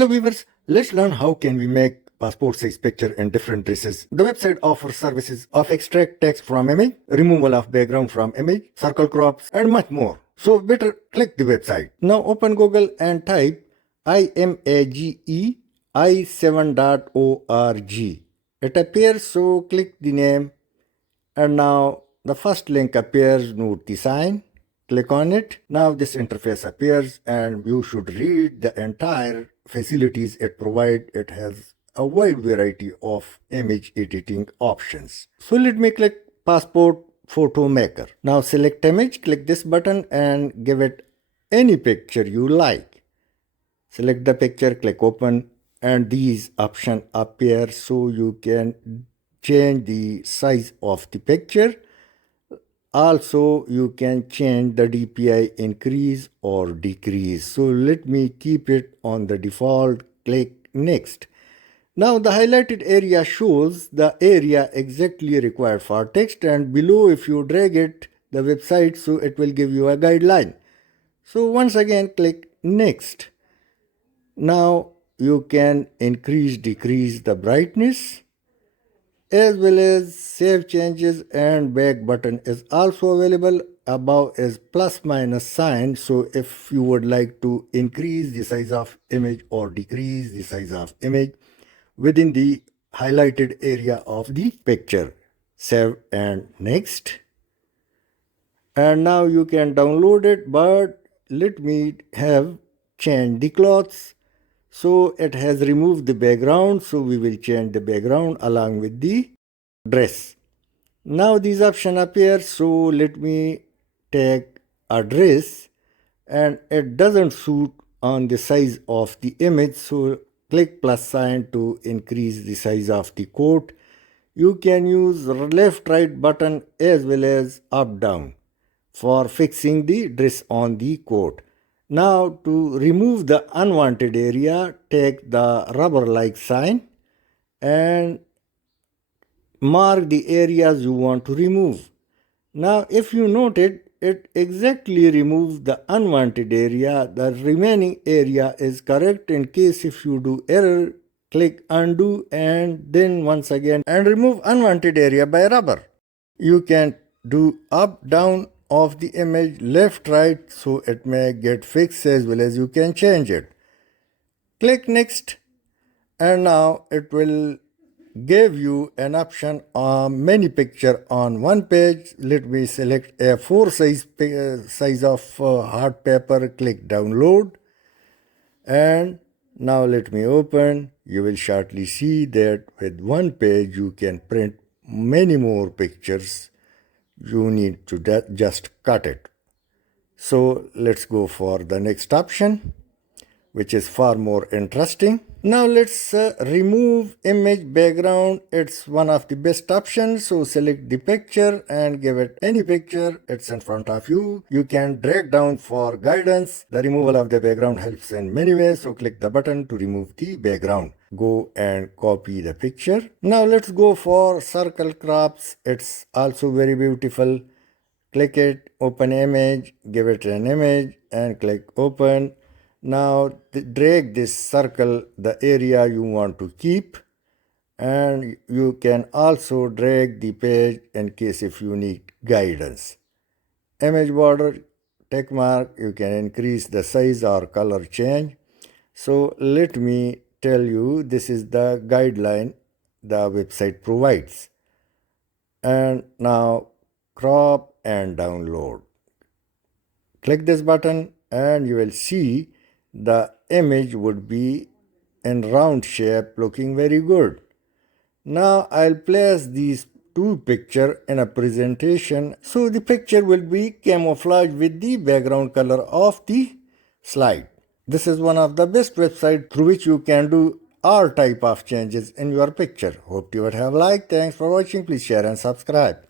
Hello viewers, let's learn how can we make passport size picture in different dresses. The website offers services of extract text from image, removal of background from image, circle crops and much more. So better click the website. Now open Google and type imagei7.org. It appears, so click the name and now the first link appears. Note the sign. Click on it. Now this interface appears and you should read the entire facilities it provides. It has a wide variety of image editing options. So let me click passport photo maker. Now select image, click this button and give it any picture you like. Select the picture, click open and these options appear, so you can change the size of the picture. Also, you can change the DPI increase or decrease. So let me keep it on the default. Click next. Now the highlighted area shows the area exactly required for text, and below if you drag it the website, so it will give you a guideline. So once again click next. Now you can increase decrease the brightness, as well as save changes, and back button is also available. Above is plus minus sign, so if you would like to increase the size of image or decrease the size of image within the highlighted area of the picture. Save and next. And now you can download it, but let me have change the clothes. So it has removed the background, so we will change the background along with the dress. Now these options appear, so let me take a dress and it doesn't suit on the size of the image, so click plus sign to increase the size of the coat. You can use left right button as well as up down for fixing the dress on the coat. Now to remove the unwanted area, take the rubber like sign and mark the areas you want to remove. Now if you noted, it exactly removes the unwanted area. The remaining area is correct. In case if you do error, click undo and then once again and remove unwanted area by rubber. You can do up down of the image, left right, so it may get fixed, as well as you can change it. Click next and now it will give you an option on many picture on one page. Let me select A4 size of hard paper. Click download and now let me open. You will shortly see that with one page you can print many more pictures. You need to just cut it. So let's go for the next option, which is far more interesting. Now let's remove image background. It's one of the best options. So select the picture and give it any picture. It's in front of you. You can drag down for guidance. The removal of the background helps in many ways. So click the button to remove the background. Go and copy the picture. Now let's go for circle crops. It's also very beautiful. Click it, open image, give it an image and click open. Now drag this circle the area you want to keep, and you can also drag the page in case if you need guidance. Image border, check mark, you can increase the size or color change. So let me tell you, this is the guideline the website provides. And now crop and download. Click this button and you will see the image would be in round shape, looking very good. Now I'll place these two pictures in a presentation, so the picture will be camouflaged with the background color of the slide. This is one of the best websites through which you can do all type of changes in your picture. Hope you would have liked. Thanks for watching. Please share and subscribe.